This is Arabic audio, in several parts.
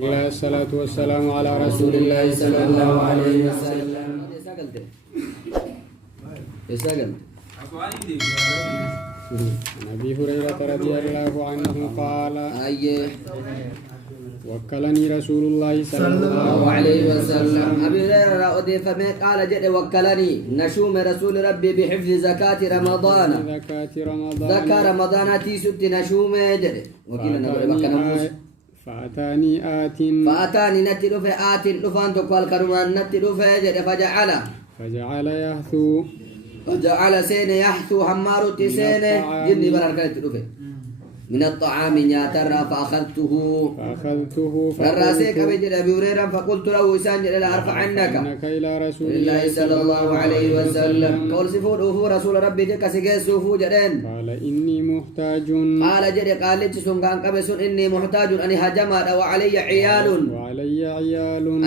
الله الصلاة والسلام على رسول الله صلى الله عليه وسلم. عن أبي هريرة رضي الله عنه قال وكلني رسول الله صلى الله عليه وسلم. أبي هريرة قال جد وكلني نشوم رسول ربي بحفظ زكاة رمضان. زكاة رمضان تيسد نشوم جد فأتاني نتلو لفان تقال كرمان نتلو جد فجعل يحثو وجعل سين يحثو حمارو تسين جني بركة تلوفه من الطعام ياترى فأخذته فراسيك بجد أبي هريرة فقلت له إسان جل أرفع عنك إلى رسول الله صلى الله عليه وسلم قول سفود أفو رسول ربي جك سجى سوفو جدين قال إني محتاج قال جد قال لجسون كان قبسون إني محتاج أني هجمت وعلي عيال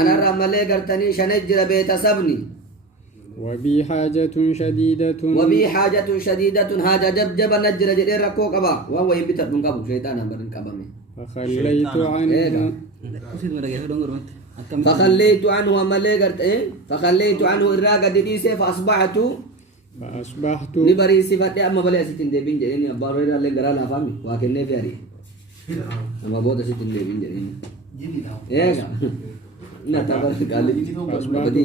أنا رمى قرتني شنجر بيت سبني وبي حاجة شديدة حاجة جب نجر جدير ركو قبا وهو يبتر من قبو شيطان أمبرن قبا فخليت عنه وما لي قرت فخليت عنه الراقة ديسة فأصبحت لبري صفات أما بلي ستين دي بين جريني أبارو إلا اللي قرأ لها فامي واكن ني فياري أما بودا ستين دي بين جريني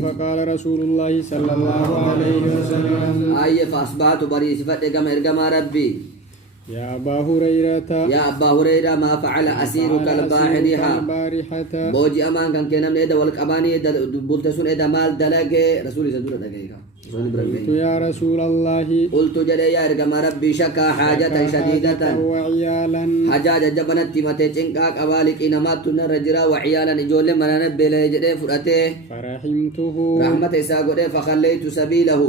فقال رسول الله صلى الله عليه وسلم فأصبحت بري صفات كما ربي يا أبا هريرة ما فعل أسيرك البارحة بوجي أمان كان كنا من إيدا والكباني بولتسون إيدا مال دلقي رسولي سدورة دقيقة قلت يا رسول الله قلت جدي يا رقم ربي شكا حاجة شديدة وعيالا حاجة جبنت متى تنكاك أبالك إنما تنرجرا وعيالا إجول من نبي لجدي فرأته فرحمته رحمة إساقه فخليت سبيله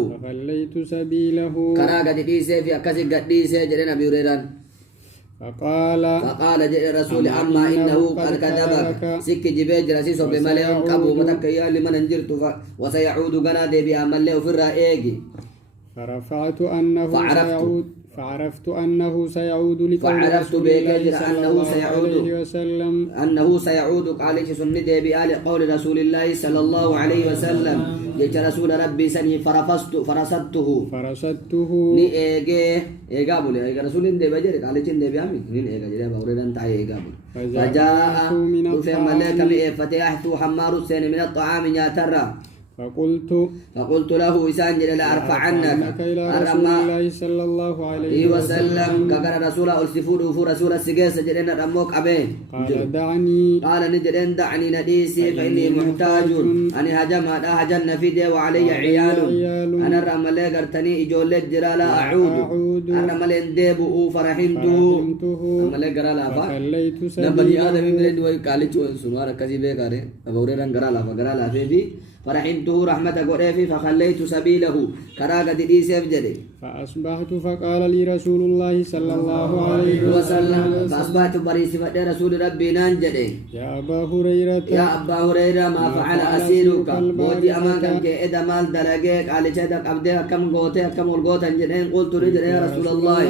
كراغة ديسي في أكسي قد ديسي جدي نبي هريرة فقال جئ الرسول أما إنه قد كذبك سك جبيج رسيسو بمليون قبو متكيا لمن انجرت وسيعود قنادي بها مليو في الرائق فعرفت أنه سيعود فعرفت بكجر أنه سيعود قال سندي بآل قول رسول الله صلى الله عليه وسلم جئت رسول ربي سني فرصدته ني إيجا بولي إيجا رسول إندي بجري قال إندي بيامي نين إيجا جري بوري دانتاي إيجا بولي فجاء وفي ملك فتحت حمار السين من الطعام ياترى فقلت له إسان جل لأرفعنك رسول الله صلى الله عليه وسلم كقر رسول ألسفود وفو رسول السجاس جلنا رموك أبين قال نجرين دعني نديسي فإني محتاج أني هجن في دي وعلي عيال أنا رمالي قرتني إجول لجرى لا أعود أنا رمالين ديبو فرحمته رمالي قرى لا نبني آدم من دوي قالت سنوار كذبه قرى أبوري رن قرى لا في فرحمته رحمة قريفي فخليت سبيله كراغة ديسيف جدي فأصبحت فقال لي رسول الله صلى الله عليه وسلم فأصبحت بريسي فدي رسول ربي نانجدي يا أبا هريرة ما فعل أسيرك بودي أمانك كإذا مال دلقيك على جدك أبديها كم قوتها كم القوتا جدين قلت رجل يا رسول الله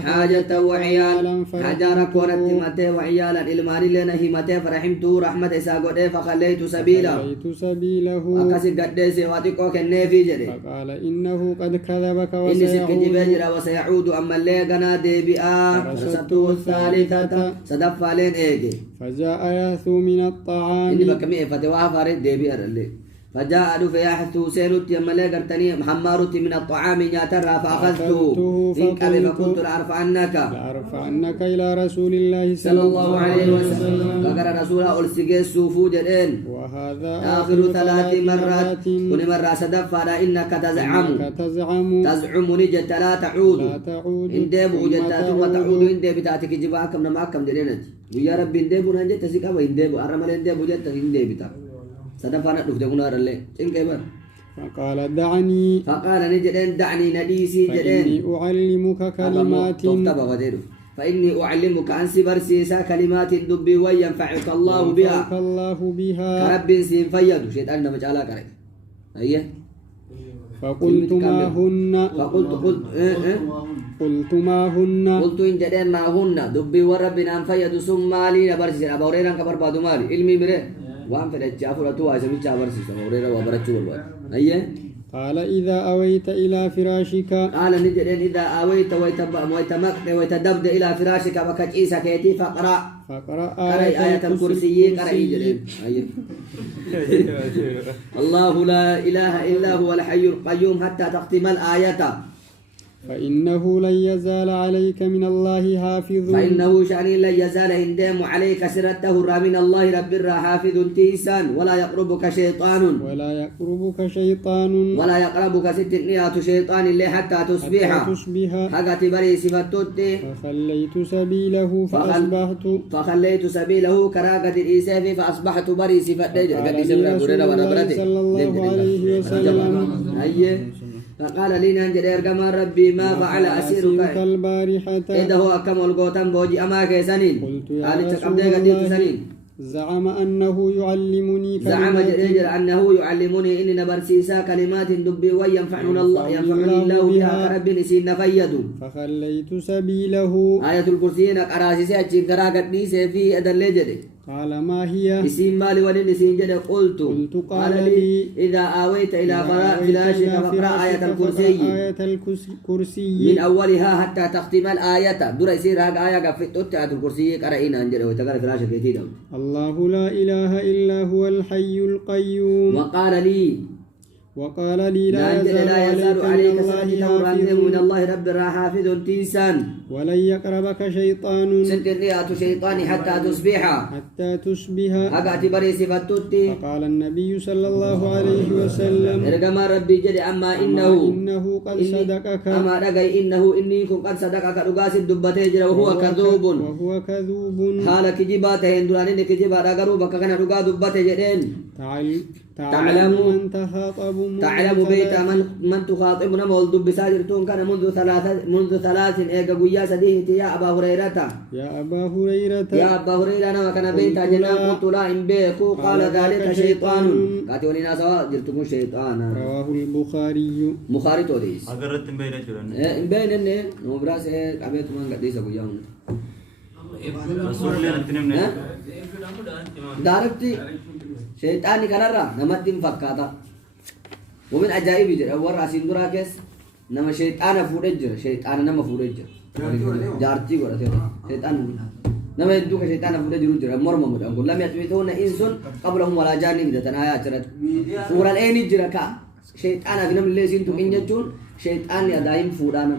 حاجة وعيال حجارك ونتمته وعيالا المالي لنا همته فرحمته رحمة إساقوته فخليت سبيله أكاسي قدسي واتيكو كنفي جدي فقال إنه قد كذبك وسيعود أما اللي قنا دي بآ فرصته الثالثة صدف لين إيجي فجاء يهثو من الطعام إني بكمية فتواه فارد دي بآ اللي فجاء فيحثو سيلوت يما لي قرتني محمارتي من الطعام ياترى فأخذته إنك فقلت لأرفعنك إلى رسول الله صلى الله عليه وسلم فقال رسول ألسجي السوفو جدين وهذا آخر 3 مرات كل مرة صدف فلا إنك تزعم نجت لا تعود إن ديبو جتات وتعود إن ديب تاتك جباكم نماكم جدينت ويا رب إن ديبو ننجت تسيكا وإن ديبو أرمال إن ديبو جت إن ديب تاك صدفنا دفت كنار اللي إنكبر فقال نجدين دعني نديسي جدين فإني أعلمك كلمات فإني أعلمك عن سبرسيسا كلمات دبي وينفعك الله بها كرب سين فيدو شيطان نمج على كريم أيه فقلت ما هن قلت ما هن قلت إن جدين ما هن دبي وربنا أن فيد سمالي نبرسي أبا هريرة كبر بعد مالي علمي مره وان فد جافر تو اسمي جابرسي أبا هريرة وبرچو والله أيه قال إذا أويت إلى فراشك قال نجدين إذا أويت ويتمكت ويتدبد إلى فراشك وكجيسا كيتي فقرأ آية الكرسي قرأ جدين أيه الله لا إله إلا هو الحي القيوم حتى تختم الآية فإنه لن يزال عليك من الله حافظ فإنه شأني لن يزال إندام عليك سرته من الله رب الرا حافظ تيسان ولا يقربك شيطان ولا يقربك ستنيات شيطان اللي حتى تصبح حتى تبري صفتت فخليت سبيله كراغة الإيساف فأصبحت بري صفت صلى الله عليه وسلم فقال لي ننجد ارقما ربي ما فعل أسيرك البارحة إذا هو أكمل قوتان بوجي أماك سنين قال زعم أنه يعلمني إني نبرسيسا كلمات دبي وينفعني الله بها كرب نسين نفيد فخليت سبيله آية الكرسي أراسيسي أجيب كراغت نيسي في أدل جدي قال ما هي نسين مالي ونسين جدي قلت قال لي إذا آويت إلى فراشك فقرأ آية الكرسي من أولها حتى تختم الآية دور يصير هاك آية قفتت آية الكرسي قرأينا أنجل ويتقرأ فراشك يتيدهم الله لا إله إلا هو الحي القيوم وقال لي لا يزال عليك من الله رب الرا حافظ تيسان ولن يقربك شيطان ستنيات شيطان حتى تصبح أقعت بري صفتت فقال النبي صلى الله عليه وسلم ارقما ربي جد أما إنه قد صدقك أما رقي إني قد صدقك رقاس الدبتي جر وهو كذوب حالك جباته اندرانين كجبات أقروبك كان رقا دبتي جدين تعلم بيت من تخاطب نمول دب ساجرتون كان منذ ثلاث إيقا قويا سديه يا أبا هريرة نما كان بيت جنان قلت لا إن بيكو قال ذلك شيطان قاتوني ناسوا جلتكم شيطان رواه البخاري توديس أقررت إن بين جلن إن بين إنه نوبراس قابيت من قديس قويا رسول الله أنتني من داركتي شيطاني كنرا نمتين فكاتا ومن عجائب جرا ورا سندرا كيس نما شيطان فودجر شيطان نما فودجر جارتي غورا شيطان نما يدوك شيطان فودجر جرا مرمم مدان كل لم يتمتون انس قبلهم ولا جان بدتن آيات سورة العين جرا كا شيطان غنم ليسين تو انجون شيطان يا دايم فودانا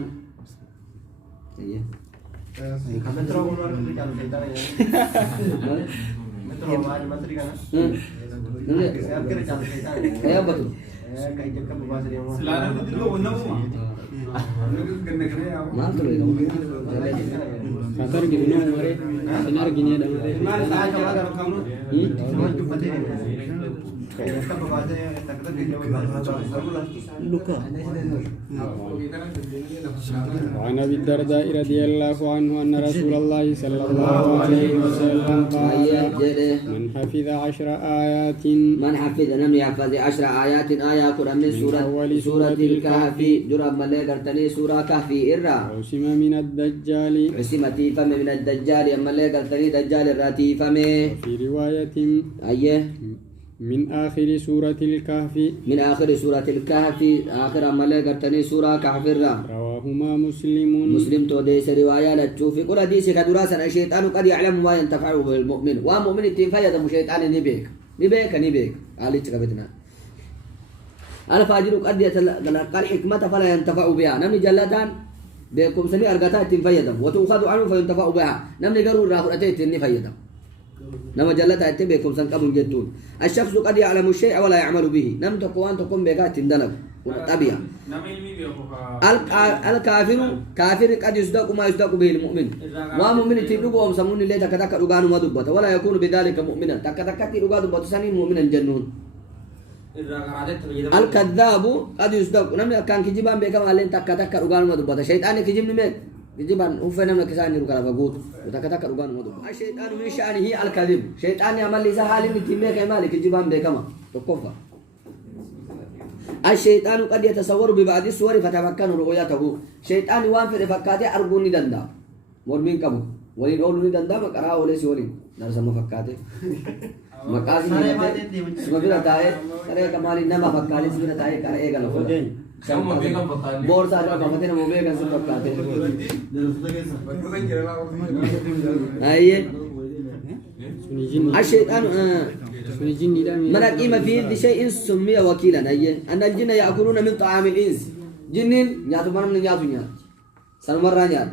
Ya betul. Mantul itu. Qatar gitu nih mare, sinar gini ada وعن أبي الدرداء رضي الله عنه أن رسول الله صلى الله عليه وسلم قال من حفظ 10 آيات من حفظ نم يحفظ 10 آيات آية قرآن من سورة الكهف جرب ملك قرتني سورة كهف إرّا عصم من الدجال عصمتي فم من الدجال أما ملك قرتني دجال الراتي فم في رواية أيه من آخر سورة الكهف آخر أمالي قرتني سورة كهف رواهما مسلم توديس رواية لتشوفي كل حديث كدراسة الشيطان قد يعلم ما ينتفع بالمؤمن ومؤمن التنفيد الشيطان نبيك قال تكفتنا الفاجر قد يتلقى الحكمة فلا ينتفع بها نمني جلتان بكم سني أرغتها التنفيد وتؤخذ عنه فينتفع بها نمني قروا راهرتين التنفيد نما جلتها اتبعكم سنقبل جدون الشخص قد يعلم الشيء ولا يعمل به نم تقوان تقوم بقات اندلق طبيعة الكافر قد يصدق ما يصدق به المؤمن ومؤمن تدقوا ومسمون اللي تكتك رقان مدبت ولا يكون بذلك مؤمنا تكتك رقان دبت سنين مؤمنا جنون الكذاب قد يصدق نم كان كجبان بكم علين تكتك رقان مدبت شيطان كجب نمت كجبان وفنا من كسان يركلا بقول وتكتك رقان مدبت الشيطان من شأنه الكذب شيطان يعمل لي سهال من تيمه كمال كجبان بكم تكفى الشيطان قد يتصور ببعض الصور فتمكن رؤيته شيطان وان في فكاته ارغوني دندا مؤمن كبو ولين اولوني دندا مقرا وليس ولين درس مفكاته مقاسي سببنا تاي ترى كمال انما فكالي سببنا تاي كره ايه غلو بور سارا كفتنا موبيل كان فكاته اي الشيطان من القيمة في شيء سمي وكيلا أيه أن الجن يأكلون من طعام الإنس جنين ياتو من ياتو نيات سنمرة نيات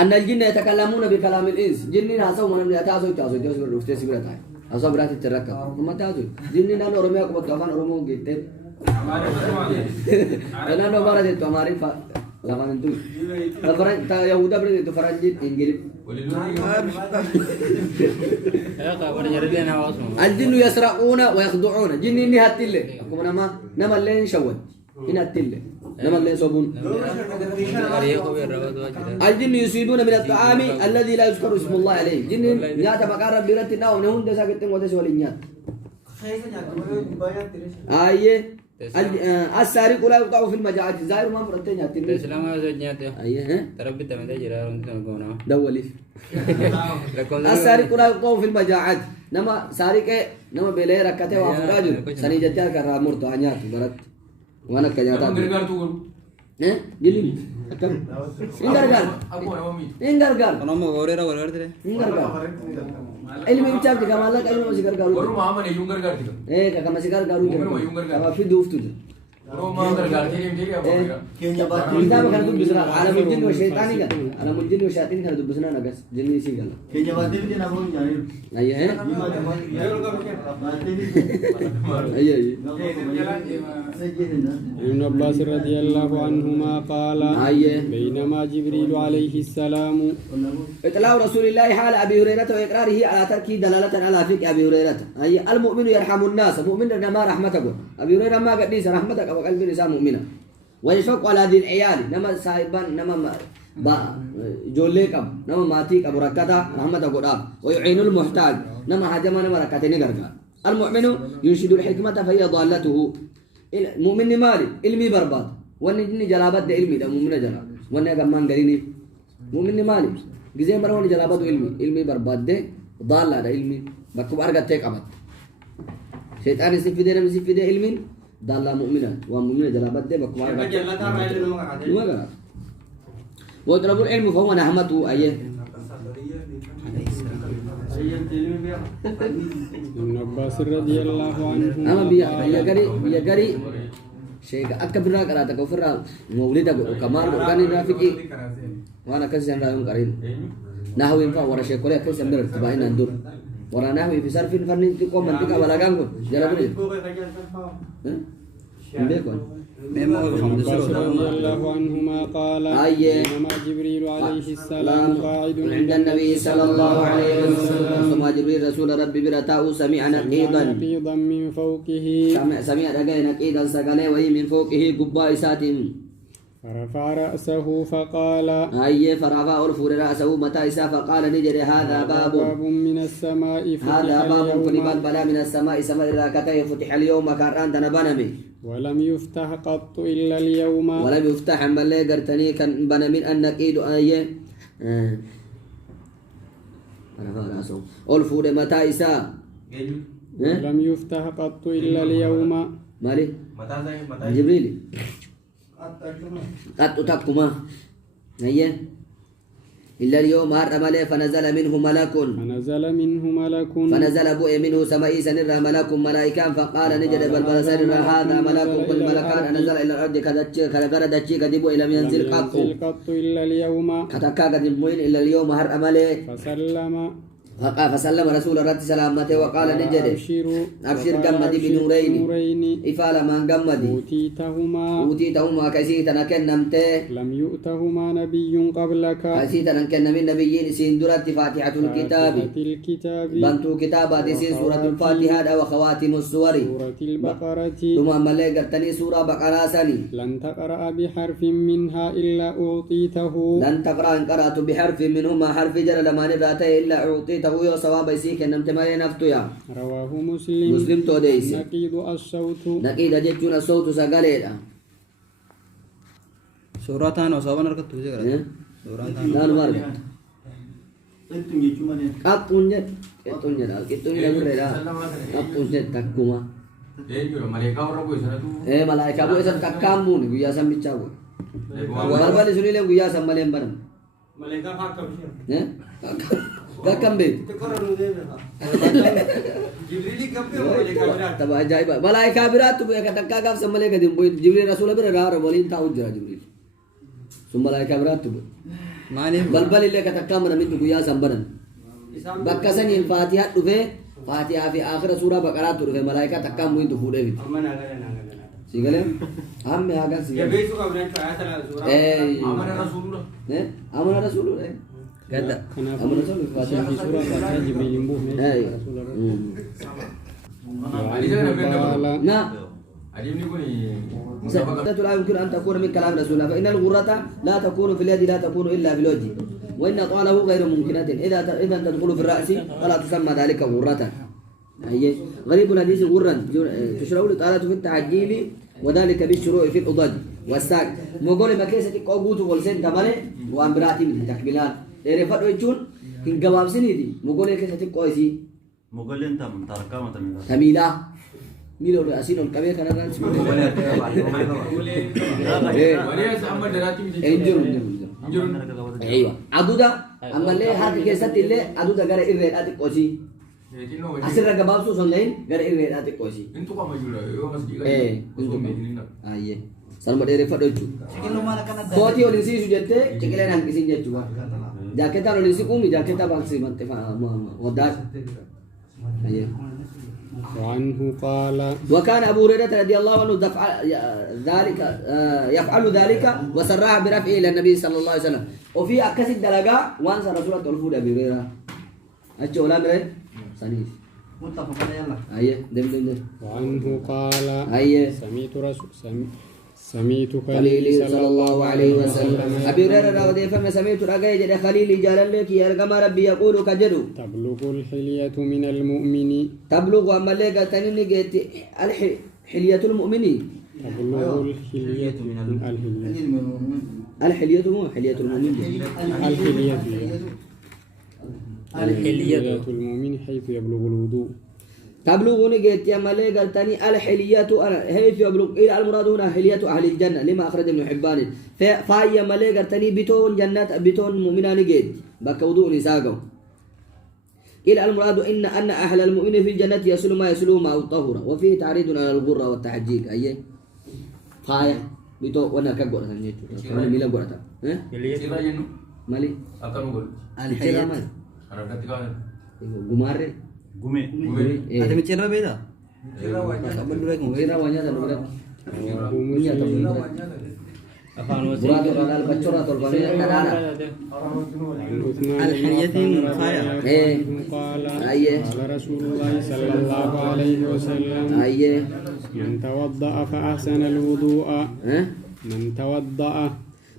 أن الجن يتكلمون بكلام الإنس جنين هاسو من يتاسو تاسو تاسو رفتي سبرة تاي هاسو برات التركة هم تاسو جنين أنا رومي أكو بتوافن رومو جيت أنا نبارة التواماري فا لما نتو الفرن تا يهودا برد الفرنجي إنجيل الجن يسرقون ويخدعون جنين هاتيله كم نما اللين شوت إن هاتيله نما اللين صابون الجن يصيبون من الطعام الذي لا يذكر اسم الله عليه جنين نيات بقارب بيرتنا ونهون دسا كتير وتسي ولينيات آيه السارق لا يقطع في المجاعات زائر ما مرتين هاتيله السلام عليكم آيه تربي تمدي جرا ونتمكونا دولي السارق لا يقطع في المجاعات نما سارق نما بلي ركته وافراج سني جتيا كرا مرتو انيات برت وانا كجاتا جلي كم انغرغال نما غوريرا غوريرا انغرغال ilmi bichaf diga malak ilmi masih gargaru baru mama ne yungar gar diga kakak masih gargaru Yungar. fi duftu baru mama gar ini apa kita bakal tuh bisa alam jin wa syaitan kan alam jin wa syaitan kan tuh bisa nagas jin isi kan kenya bati bi na bon jani ayah ayah ابن عباس رضي الله عنهما قال بينما جبريل عليه السلام إطلاع رسول الله حال أبي هريرة وإقراره على ترك دلالة على فقه أبي هريرة أي المؤمن يرحم الناس مؤمن ما رحمتك أبي هريرة ما قد نيس رحمتك أو قلب الإنسان مؤمنا ويشفق على دين عيال نما سايبان نما جوليكم نما ماتيك أبو ركتا رحمتك ويعين المحتاج نما هجما نما ركتين غرقا المؤمن ينشد الحكمة فهي ضالته مؤمن مالي علمي برباد ونجني جلابات ده علمي ده مؤمن جلاب ونجا كمان قريني مؤمن مالي جزء مرة وني جلابات علمي برباد ده ضال ده علمي بكو أرجع تك أبد شيطان يسفيده نم يسفيده علمي ضال مؤمنا ومؤمن جلابات ده بكو أرجع وطلب العلم فهو نعمته أيه ابن عباس رضي الله عنه أما بيا قري شيء أكبرنا كراتا كفرنا مولدا وكمال وكان رافقي وأنا كسر رايهم قرين نحو ينفع ورا شيء كله كسر من ارتباطين ندور ورا نحو في صرف فني تكون منطقة ولا كانوا جلابين بيكون ابن عباس رضي الله عنهما قال بينما جبريل عليه السلام قاعد عند النبي صلى الله عليه وسلم ثم جبريل رسول ربي برتاه سمع نقيضا من فوقه سمع نقيضا سقله وهي من فوقه قباء ساتم فرفع رأسه فقال فرفع أرفور رأسه متى إسا فقال نجري هذا باب من السماء هذا باب كلمات بلا من السماء سماء الراكته يفتح اليوم كاران تنبنمي ولم يفتح قط إلا اليوم ولم يفتح بل قرتني كان بنمين أن نقيد فرفع رأسه أرفور متى إسا ولم يفتح قط إلا اليوم مالي جبريل قد تكما هي إلا اليوم هرم عليه فنزل منه ملك فنزل بؤ منه سمائي سنر ملك ملائكا فقال نجد بالبلسان هذا ملك كل ملكان نزل إلى الأرض كذا دتشي كذبو إلى ينزل قط إلا اليوم كتكا كذبوين إلا اليوم هرم عليه فسلم رسول الله سلامته وقال نجد أبشر قمدي بنورين إفال من قمدي أوتيتهما كيسيتنا كنمته لم يؤتهما نبي قبلك كيسيتنا كن من نبيين سين درت فاتحة الكتاب بنتو كتابات سين سورة الفاتحة وخواتم السور سورة البقرة ثم ملك قرتني سورة بقرة سني لن تقرأ بحرف منها إلا أعطيته لن تقرأ إن قرأت بحرف منهما حرف جر لما نبراته إلا أعطيته تقوي وصواب يسيك نمت ما ينفتو يا رواه مسلم. مسلم توديس نقيض الصوت. نقيد جتون الصوت سقاليدا Suratan osawan harkat tuh aja kan. Suratan. نان مارك أبونجت أبونجت أبونجت بريدا أبونجت تكوما Eenyudha maleekaa warra bu'e sanatu malaika bu esan takkamun guyyaa san bicha bu barbali sunile guyyaa san malen baram Malaikat hakam sih. gakkam be Tekoran udah Jibril kape malaikat berat. taba ajaiba malaika birat bu ya takka gaf san malaika dim bu jibril rasul bir ra bolin ta ujra jibril sum malaika birat bu Mana? balbali le ka takka man min guyyaa san baran bakka san in fatiha dufe fatiha fi akhir surah baqarah dufe malaika takka mu intu fude bit Aman agak agak. sigale amme hagan Ya sigale besok kau berani ayat ala surah. amana rasuuludha. amana rasul Gada. Kenapa? amana rasul fatiha Di surah Fatihah Jibril imbuh. Qala. nah Adeemni kun لا يمكن أن تكون من كلام رسول الله فإن الغرة لا تكون في اليد لا تكون إلا في الوجه وإن طاله غير ممكنة إذا تدخل في الرأس فلا تسمى ذلك غرة أي غريب الحديث غرا تشرع الإطالة في التعجيل وذلك بالشروع في الأضد والساق مقول ما كيسة قوت والسن تمالي وأن براتي من تكملان رفض وجون إن جواب سنيدي مقول كيسة قويسي مقول انت من تركه تميلا ميلو أسينو الكبير كان رانس waliyaas amma daraatti miti. انجرو Injiruun ايوه عدودا اما اللي هاد كيسات اللي عدودا غير الريدات قوسي xinnoo اسر رغبابسو سونلين غير الريدات قوسي intu qama jira yoo masjid انتو kan ايه سلام ديري فدوجو كوتي وليسي سجته چكلين انكسين جچو جاكيتا وليسي قومي جاكيتا باكسي منتفا وداش ايه وعنه قال. وكان ابو هريره رضي الله عنه ذلك يفعل ذلك وسرع برفعه الى النبي صلى الله عليه وسلم وفي اكس الدلغا وان رسول الله تلفو ابي هريره اچو ولا مره سنيس متفق عليه يلا ايه دم وعنه قال. ايه سميت خليلي صلى الله عليه وسلم ابي هريره رضي الله عنه سميت رجاء جد خليلي جلال لك يا ربي يقول كجدو تبلغ الحلية من المؤمن. تبلغ اما لك تنين جت الحلية المؤمن تبلغ الحلية من الحلية مو حلية المؤمن الحلية المؤمن حيث يبلغ الوضوء. تبلغني جت يا ملك الثاني الحلية حيث يبلغ إلى المراد هنا حلية أهل الجنة لما أخرج ابن حبان فاي ملك الثاني بتون جنات بتون مؤمنان جد بك وضوء نساقه إلى المراد أن أهل المؤمن في الجنة يسلو ما يسلو ما الطهور وفيه تعريض على الغرة والتحجيك أي فاي بتو وانا كقول ثاني أنا ميلا قول تا sirra jennu مالي akka nu godhu. الحلية ما Hararratti kaa'an. قمارة قومي Ada mencela beda. Sirra waa nyaata. Kapan dulu aku غير وانيا تنو Afan براد الرجال بچورا تلفاني أنا الحلية فايا. قال. أيه قال رسول الله صلى الله عليه وسلم. أيه من توضأ فأحسن الوضوء. من توضأ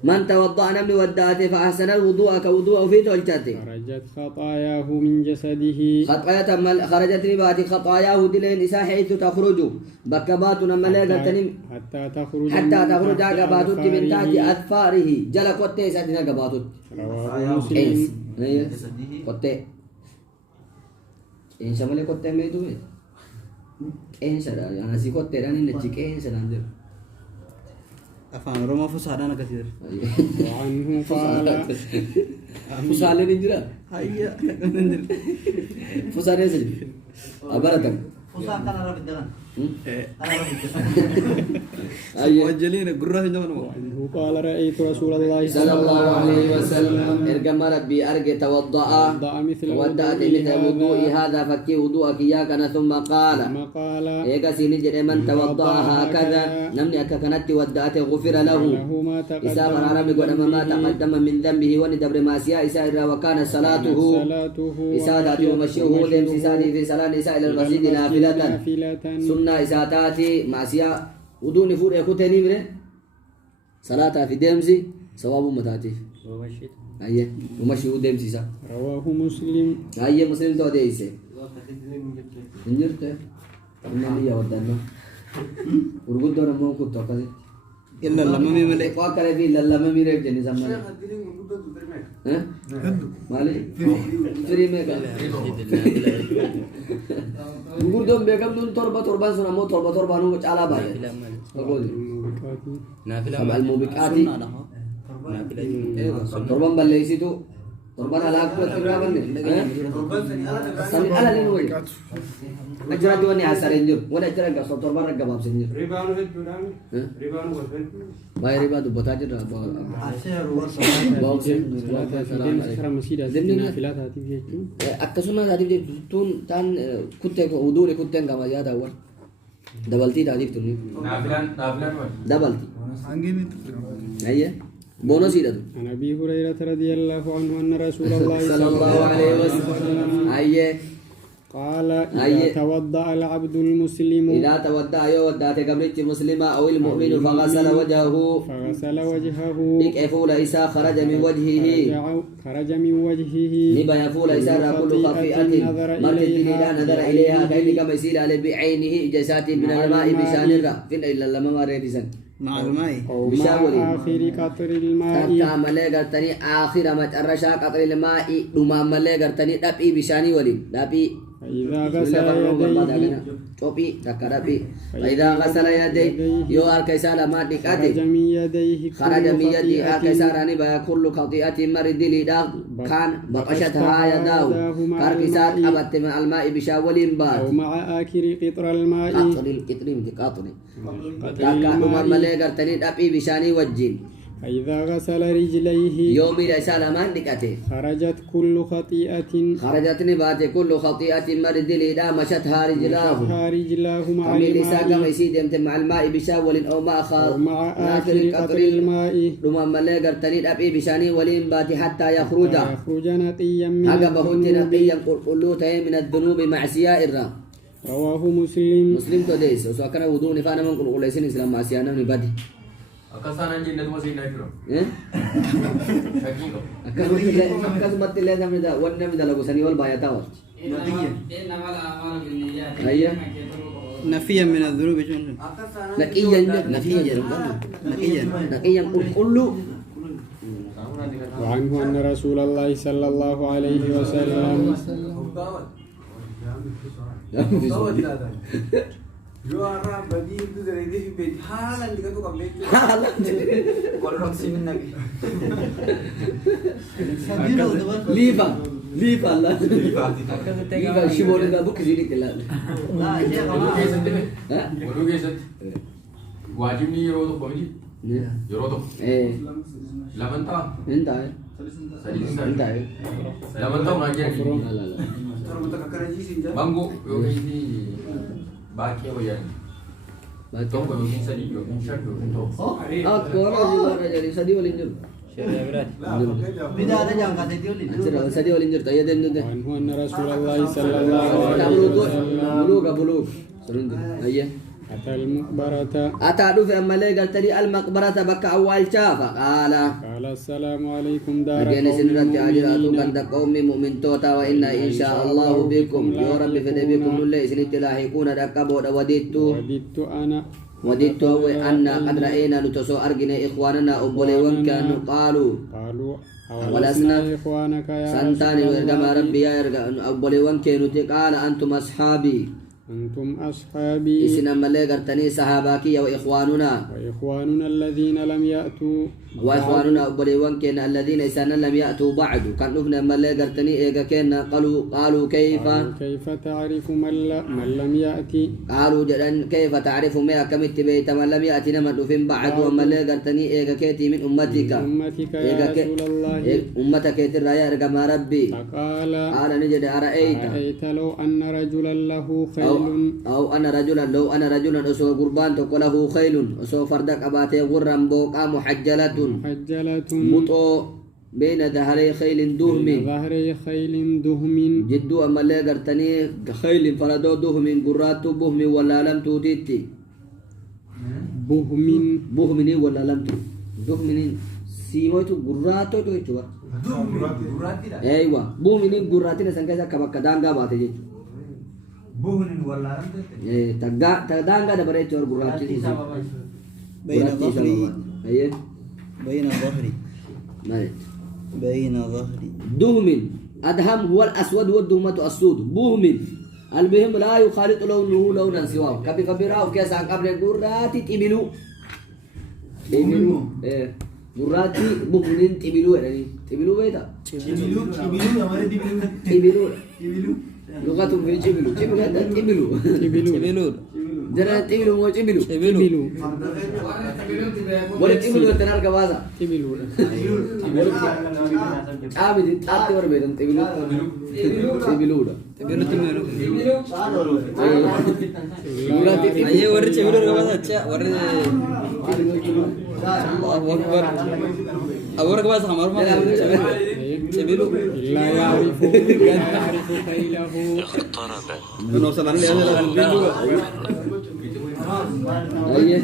من توضأ نمني وداته فأحسن الوضوء كوضوء في تولتاته خرجت خطاياه من جسده. خطايا خرجت نبات خطاياه دلين إسا حيث تخرج بكبات نملك حتى تخرج عقبات من تحت أظفاره جل قطة ساتنا قبات رواه مسلم. إنس قطة إنس ملك قطة ميتو إنس أنا سي قطة راني نتشك إنس نانجر Afan Roma fusada nak kasih. وعنه قال. فسالة نجرا Iya. فسالة سجل أبارتك فصاحة كان عرف الدغن أيه Wajalin gurrah jangan mau. وعنه قال رأيت رسول الله صلى الله عليه وسلم ارجم ربي أرجع توضأ مثل ودأت مثل وضوء هذا فكي وضوءك إياك ثم قال ثم قال. إيجا سينجر من توضأ هكذا نمني كانت ودأت غفر له ما إساء تقدم فرارم قد ما تقدم من ذنبه وندبر ما سيا إساء وكان صلاته إساء ذاتي ومشيه دم سيساني في صلاة إساء إلى المسجد نافلة سنة إساء تاتي ما سيا وضوء نفور يكوتني منه صلاة في دمزي ثواب متاتي أيه ومشي ودم سيسا رواه مسلم. أيه مسلم تو ديسه إنجرته إنما لي أودنا ورقود دورا مو كنت أكذب إلا لما ميملك Kau kalau di dalam mirip jenis sama. Hah? Mali? Free mereka. Gugur dom begam dun torba suna mo torba nu cala balik. Apa ni? Sama ilmu bikati. Torba balik situ. Torba alag ko tinggal ni. Sami ala ni nuwi. Acara tu ni asal injur. Wala acara ka so torba ragga bab sinjur. Ribanu fit budan. Ribanu buat fit. Bayar riba tu bota je dah. Asyik ruas. Bawa sih. Dem sekarang masih ada nafilat hati dia itu. Akkasuma tadi dia tun tan kutte ko udu le kutte ngama ya da war dabalti tadi tu ni Nafilan mana? dabalti Angin itu. ayya bonus ida tu عن أبي هريرة رضي الله عنه أن رسول الله sallallahu alaihi wasallam ayya قال أي- إذا توضأ العبد المسلم idza tawadda ayo wadda te gabrichi muslima aw al mu'minu faghasala wajhahu فغسل وجهه ikfula isa kharaja min wajhihi خرج من وجهه niba yafula isa ra kullu khafi'atin marrat ila nadara ilayha kaini kama isila li bi'ainihi ijasati min al-ma'i bishanira fin illa lamma maradisan مع الماء. أو بشاول. مع آخر قطر الماء malee gartanii aakhira macarrashaa qaxri ilmaa'i dhumaan malee gartanii dhaphii bishaanii waliin dhaphii فإذا غسل يديه cophii takka dhaphii faayidaa gasala yadee yoo harka isaa lamaan dhiqate خرج من يديه خرج كل من يدي harka خطيئة isaa raanii baya kullu khati'atin marri diliidhaa kaan baqashathaa yadaahu harki isaa qabatte almaa'i bishaan waliin أو baatu مع آخر قطر الماء qaxri miti qaxri takka dhumaan malee gartanii dhaphii bishaanii wajjin فإذا غسل رجليه yoo miila isaa lamaan dhiqate خرجت كل خطيئة خرجتني بات كل خطيئة مرد لي لا مشتها رجلاه مشتها رجلاه مع كميل إساء كما الماء يسيد يمتن مع الماء بشاول أو مع أو مع آخر قطر الماء لما ملي قرتني أبي بشاني ولين بات حتى يخرج فيخرج نقيا من حقا بهنت الذنوب. نقيا قلوته من الذنوب مع سياء الرا رواه مسلم. مسلم تديس وسأكنا وضوني فأنا من قل قليسين إسلام مع سيانا من بدي Akasanan jinnat masih naik bro. إيه؟ Shaki ko. أكاسمت الله نمي دا ونمي دا لغو سني والبايا تاوت نقيا. أيه نفيا من الذنوب شنو؟ نقيا نقيا نقيا. نقيا كله وعنه أن رسول الله صلى الله عليه وسلم Yo arah bagi itu dari dia bed halan jika tu kami itu. Koreksi minna. Sabira udah. ليفا لا ليفا شبور ده بوك زيني كلا Nah, dia Walu kalau kesat deh. ها Walu kesat. Wajib ni yoro to komedi. Yoro to. ايه Laman ta. انت Sadi انت sadi. Laman ta ngaji. لا لا لا Terus kita kekeraji sih jah. Banggo yo ini baki apa ya? baca Tong ko yung sadi yo, yung shirt yo, yung to. aku orang jadi sadi walinjur beda ada yang kata dia ni. sadi walinjur tanya den den وعنه أن رسول الله صلى الله عليه buluk وسلم buluk serun ayah أتى المقبرة atadu fi amale galtari al maqbarata baka awal chafa qala قال السلام عليكم دار Bagian sini قوم nanti ada tu مؤمنين kanda kaum mu'min tota wa inna insyaallah bikum ya rabbi fadabikum nulle sini tilahikuna dakabo da waditu وددت أنا wa anna qad ra'ayna nutusu argina ikhwanana ubbolewan kanu qalu قالوا أولسنا أولسنا إخوانك يا santani رسول warga الله rabbi ya erga ubbolewan kanu te qala antum ashabi أنتم أصحابي isina male gartani sahabaki wa ikhwanuna وإخواننا الذين لم يأتوا wa ikhwanuna ubbolewan kanu alladhina isana lam ya'tu ba'du kan nufna male gartani ega kenna qalu kayfa قالوا كيف تعرف من لم يأتي قالوا جدًا كيف تعرف ما كم اتبيت من لم يأتي نمد فين بعد وما لا قرتني إيجا كيتي من أمتك أمتك يا رسول الله أمتك كيتر يا رجال ما ربي فقال قال نجد أرأيت أرأيت لو أن رجلا له خيل أو أنا رجلا لو أنا رجلا أسوى قربان تقوله خيل أسوى فردك أباتي غرم بوقا محجلة محجلة مطو بين ظهري خيل دهم بين ظهري خيل دهم جدو أما لا قرتني خيل فردو دهم قرات بهم ولا لم توتيتي بهم بهمني ولا لم تو بهمني سيموتو قراتو تو يجوا Gurraatti dha. ايوه بومين قراتي نسان كذا كبك دانغا باتي جيجو Buhunin wallaalamte. تدانغا دبرت جور قراتي بين ظهري ايه بين ظهري مالك بين ظهري دهمن أدهم هو الأسود والدهمة السود بوهمن المهم لا يخالط لونه لونا سواه كبي كبيرة وكيس عن قبل قراتي تبلو تبلو إيه قراتي بوهمن تبلو يعني تبلو بيتا Cibilu namanya dibilu. تبلو Cibilu. لغة في تبلو تبلو هذا تبلو تبلور جرا تبلو مو تبلو تبلو ولا تبلو تنار كبازا تبلو عابد تعطي وربيتن تبلو تبلو ده تبلور تبلور قراتي أيه ورد تبلور كمان أشياء ورد الله أكبر أورك بس همار ما تبلور لا يعرف خيله أنا وصلنا لهذا أيه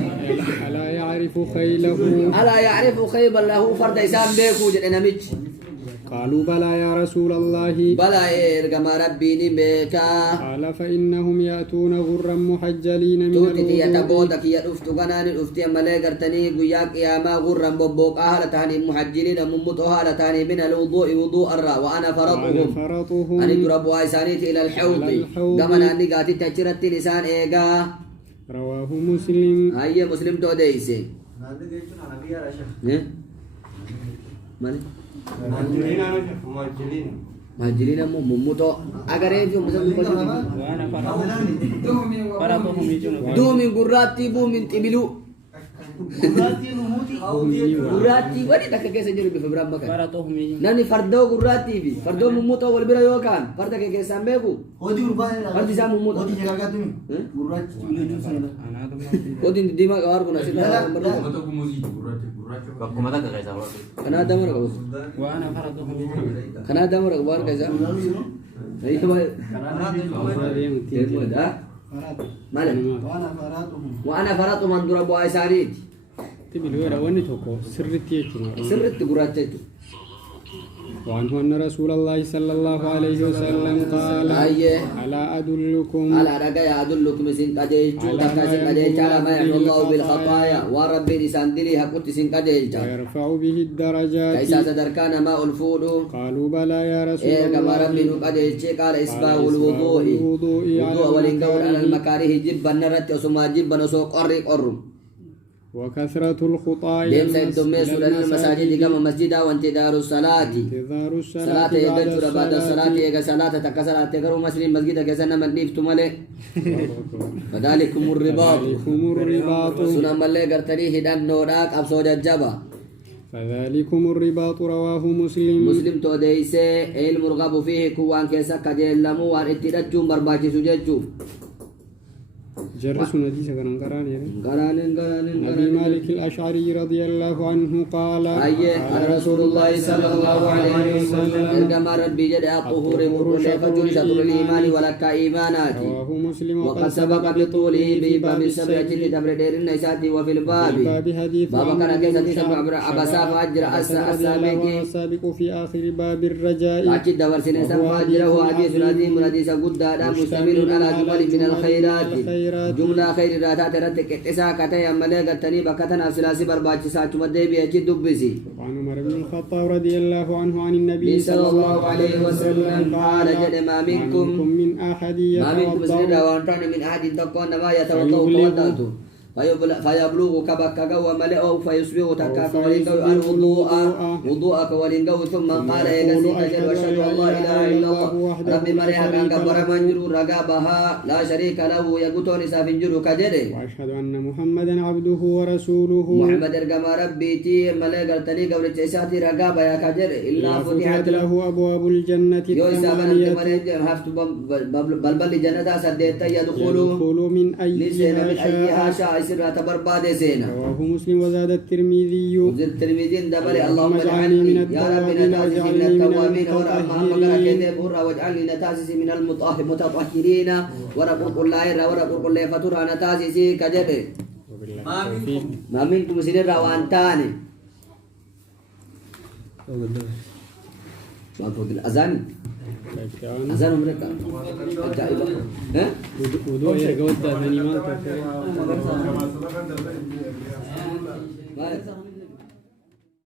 ألا يعرف خيله ألا يعرف خيبا له فرد إسام بيكو جدنا ميج قالوا بلى يا رسول الله بلا إرقم ربي نبيكا قال فإنهم يأتون غرا محجلين من توتي الوضوء يتبودك يدفت قنان الأفتي ملي قرتني قياك يا ما غرا ببوك أهلتاني محجلين ممت أهلتاني من الوضوء وضوء الرا وأنا فرطهم فرطهم أن يجرب وإسانيت إلى الحوض إلى الحوض. قمنا أني قاتي تجرت لسان إيقا رواه مسلم هيا مسلم تو ديسي Nanti dia itu nabi ya Rasha. مالي Majilin Rasha. Majilin. مهاجرين ممتو أغرين في مسلم وأنا فرطهم يجون دو من قراتي بو من تبلو Berarti numuti. قراتي ودي تك كيس جري بفبرام مكان فرطهم يجون ناني فردو قراتي في فردو ممتو والبرا يوكان فردك كيس سامبيكو Odi urbana. Berarti saya mumut. Odi jaga gatu mi. Eh? Gurrat cibilu itu sana. أنا هذا ودي ديما كوار كنا سيدا Mata aku muzi gurrace. Bakku mata gak kayak sama. كنا دمر كوار وأنا فرطهم يجون كنا دمر كوار كذا أيه ما مالك Wana faratuhum. وأنا فرط من ضرب وأساريت تبلو يرى وني توكو سرتي يجمع سرت قراتي وعنه أن رسول الله صلى الله عليه وسلم قال أيه ألا أدلكم على رجاء أدلكم سين كجيل جوتا كسين كجيل على ما يحمل الله بالخطايا وربي لساندري هكوت سين كجيل ويرفع به الدرجات كيسا تدركان ماء الفود قالوا بلى يا رسول إيه كما الله ربي نكجيل قال إسباغ الوضوء وضوء ولنقول على المكاره جبا نرت وسما جبا وسوق قرق قرم وكثرة الخطايا ديم سيد دمي سورة المساجد كما مسجدا وانتظار الصلاة انتظار صلاة الصلاة يجد بعد الصلاة يجد صلاة تكسر تكرم مسلم مسجد كسنا مدنيف تملي فذلكم الرباط فذلكم الرباط سنة ملي قرتني هدان نوراك أبسو ججبا فذلكم الرباط رواه مسلم مسلم تو ديسي المرغب فيه كوان كيسا كجلمو وان اتدجون برباكي سججو جرس نديس كان قران يعني قرانين أبي مالك الأشعري رضي الله عنه قال أيه قال رسول الله صلى الله عليه وسلم عندما ربي جد الطهور مرور فجر شطر الإيمان ولك إيمانات رواه مسلم وقد سبق بطوله بباب السبعة لتبر دير النساء وفي الباب باب حديث باب كان كيسا تسمع عبسا فأجر السابق السابق في آخر باب الرجاء أكيد دور سنسا فأجره حديث عظيم حديث قد مستمر على جمل من الخيرات جملة خير راتات رتك إسا كتي أمالي قتني بكتنا سلاسي برباچي ساچو مدي بيچي دبسي وعن عمر بن الخطاب رضي الله عنه عن النبي صلى الله عليه وسلم قال جد ما منكم من أحد ما منكم يتوضأ سندا وانتان من أحد تقوان ما يتوضأ توضأته فيبلغ كبك قوى ملئه فيصبح تكاك ولنقو الوضوء وضوءك ولنقو ثم قال يقسي تجد واشهد ان لا اله الا الله ربي مريها كان كبر منجر رقابها لا شريك له يقتون سافنجر كجده وأشهد أن محمدا عبده ورسوله محمد ارقم ربي تي ملئ قرتني قبل تساتي رقابها يا كجده الا فتحت له له أبواب الجنة يو إسابنا الثمانية مريج هفت بلبل جنة سديت يدخل يدخل من لسنا من أيها أيها شاء شاء سرات برباد سينا رواه مسلم وزاد الترمذي وزد الترمذي دبل اللهم اجعلني يا رب نتاسس من التوابين ورحمة مكان كتاب برا واجعلني نتاسس من المتطهرين ورقق الله ورقق الله فترى نتاسس كجد وبالله التوفيق. ما منكم سنرى وانتاني ما فوق الأذان كان أذان مريكا عجائبة ها وضوء يرجع ثاني ما ما